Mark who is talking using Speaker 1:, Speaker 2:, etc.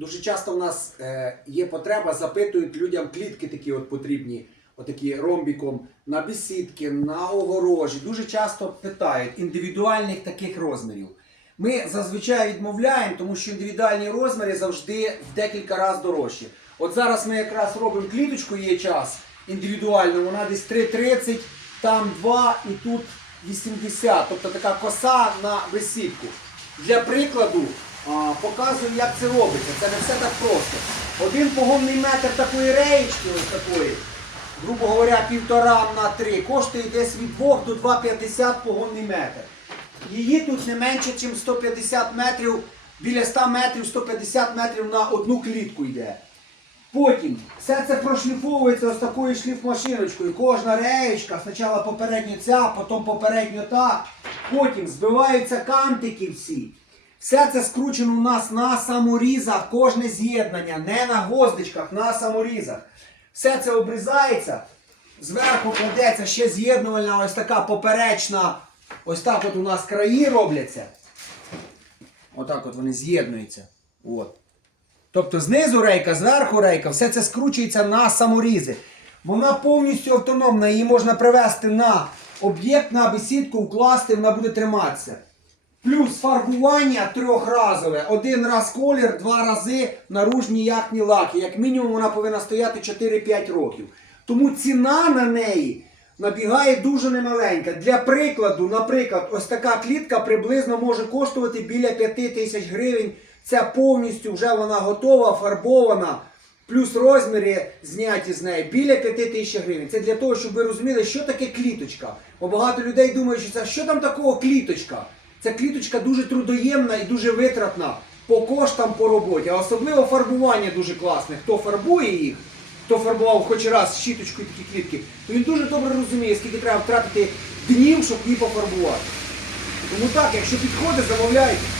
Speaker 1: Дуже часто у нас е, є потреба, запитують людям клітки такі от потрібні, отакі ромбіком, на бесідки, на огорожі. Дуже часто питають індивідуальних таких розмірів. Ми зазвичай відмовляємо, тому що індивідуальні розміри завжди в декілька разів дорожчі. От зараз ми якраз робимо кліточку, є час індивідуальну, вона десь 3,30, там 2 і тут 80, тобто така коса на висітку. Для прикладу показую, як це робиться. Це не все так просто. Один погонний метр такої реєчки, ось такої, грубо говоря, півтора на три, коштує десь від 2 до 2,50 погонний метр. Її тут не менше, ніж 150 метрів, біля 100 метрів, 150 метрів на одну клітку йде. Потім все це прошліфовується ось такою шліфмашиночкою. Кожна реєчка, спочатку попередньо ця, потім попередньо та. Потім збиваються кантики всі. Все це скручено у нас на саморізах, кожне з'єднання, не на гвоздичках, на саморізах. Все це обрізається, зверху кладеться ще з'єднувальна ось така поперечна, ось так от у нас краї робляться. Отак от вони з'єднуються. От. Тобто знизу рейка, зверху рейка, все це скручується на саморізи. Вона повністю автономна, її можна привезти на об'єкт, на бесідку, вкласти, вона буде триматися. Плюс фарбування трьохразове. Один раз колір, два рази наружні яхні лаки. Як мінімум вона повинна стояти 4-5 років. Тому ціна на неї набігає дуже немаленька. Для прикладу, наприклад, ось така клітка приблизно може коштувати біля 5 тисяч гривень. Це повністю вже вона готова, фарбована. Плюс розміри зняті з неї біля 5 тисяч гривень. Це для того, щоб ви розуміли, що таке кліточка. Бо багато людей думають, що це що там такого кліточка? Ця кліточка дуже трудоємна і дуже витратна по коштам по роботі. А особливо фарбування дуже класне. Хто фарбує їх, хто фарбував хоч раз щіточкою такі клітки, то він дуже добре розуміє, скільки треба втратити днів, щоб її пофарбувати. Тому так, якщо підходить, замовляйте.